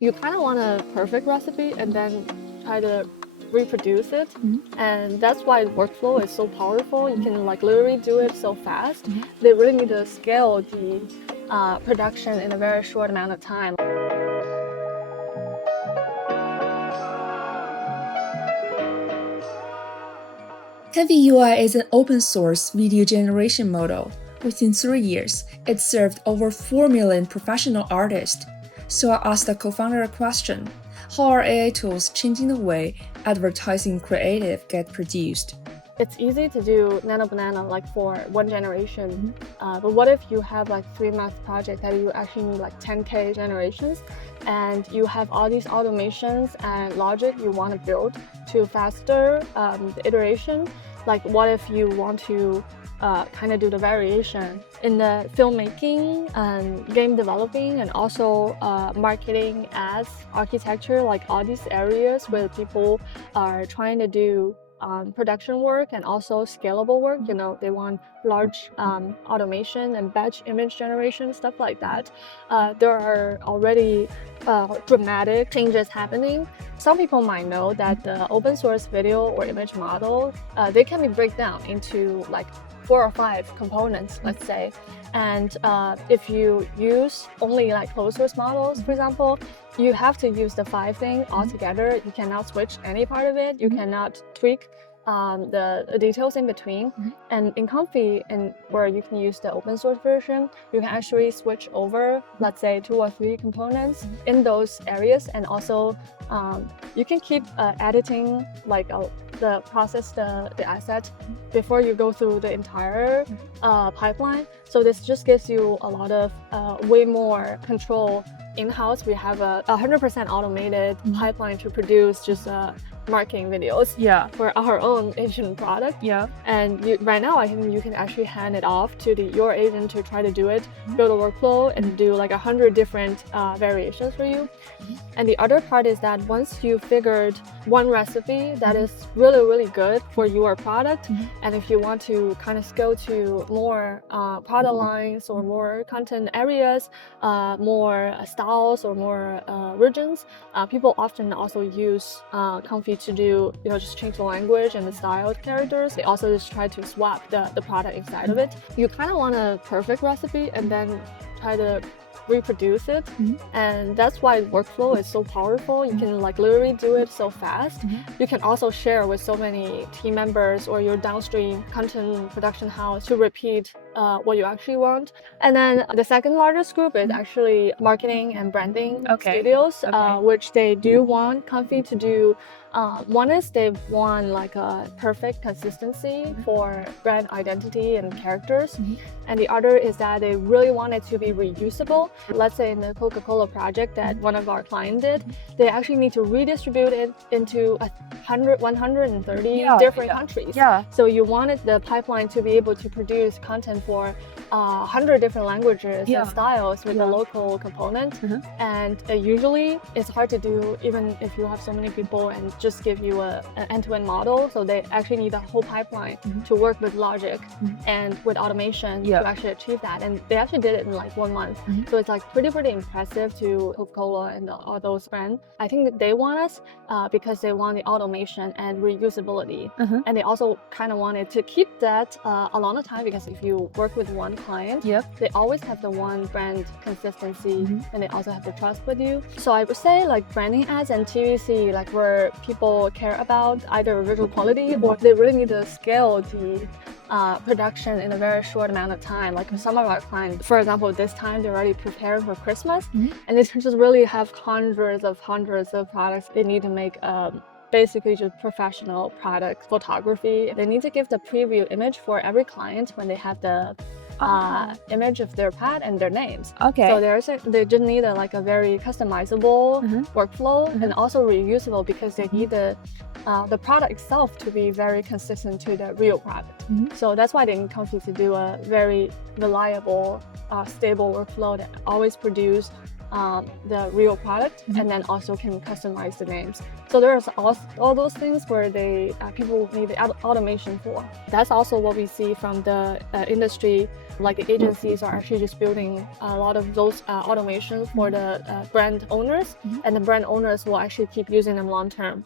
You kind of want a perfect recipe and then try to reproduce it. And that's why workflow is so powerful. You can like literally do it so fast. They really need to scale the production in a very short amount of time. ComfyUI is an open-source video generation model. Within 3 years, it served over 4 million professional artists. So I asked the co-founder a question: how are AI tools changing the way advertising creative get produced? It's easy to do nano banana like for one generation, but what if you have like 3-month project that you actually need like 10K generations, and you have all these automations and logic you want to build to faster the iteration? Like what if you want to kind of do the variation in the filmmaking and game developing and also marketing, ads, architecture, like all these areas where people are trying to do production work and also scalable work. You know, they want large automation and batch image generation, stuff like that. There are already dramatic changes happening. Some people might know that the open source video or image model, they can be break down into like 4 or 5 components, let's say. And if you use only like closed source models, for example, you have to use the 5 thing altogether. You cannot switch any part of it. You cannot tweak the details in between. And in Comfy, and where you can use the open source version, you can actually switch over, let's say 2 or 3 components in those areas. And also you can keep editing like the process, the asset before you go through the entire pipeline. So this just gives you a lot of way more control in-house. We have a 100% automated pipeline to produce just marketing videos for our own Asian product. And right now, I think you can actually hand it off to your agent to try to do it, build a workflow, and do like 100 different variations for you. And the other part is that once you figured one recipe that is really, really good for your product, and if you want to kind of scale to more product lines or more content areas, more styles or more regions, people often also use Comfy to do, you know, just change the language and the style of characters. They also just try to swap the product inside of it. You kind of want a perfect recipe and then try to reproduce it. And that's why workflow is so powerful. You can like literally do it so fast. You can also share with so many team members or your downstream content production house to repeat what you actually want. And then the second largest group is actually marketing and branding studios, which they do want Comfy to do. One is they want like a perfect consistency for brand identity and characters. And the other is that they really want it to be reusable. Let's say in the Coca-Cola project that one of our clients did, they actually need to redistribute it into 130 different countries. So you wanted the pipeline to be able to produce content for 100 different languages and styles with a local component. And usually it's hard to do even if you have so many people and just give you an end-to-end model. So they actually need a whole pipeline to work with logic and with automation to actually achieve that. And they actually did it in like 1 month. So it's like pretty impressive to Coca-Cola and all those brands. I think that they want us because they want the automation and reusability. And they also kind of wanted to keep that a long time, because if you work with one client, they always have the one brand consistency and they also have the trust with you. So I would say like branding ads and TVC, like where people care about either visual quality or they really need to scale the production in a very short amount of time. Like some of our clients, for example, this time they're already preparing for Christmas, and they just really have hundreds of products. They need to make basically just professional product photography. They need to give the preview image for every client when they have the image of their pet and their names. So they just need a very customizable workflow and also reusable, because they need the product itself to be very consistent to the real product. So that's why they need Comfy to do a very reliable, stable workflow that always produce the real product, and then also can customize the names. So there's all those things where people need the automation for. That's also what we see from the industry. Like the agencies are actually just building a lot of those automations for the brand owners, and the brand owners will actually keep using them long term.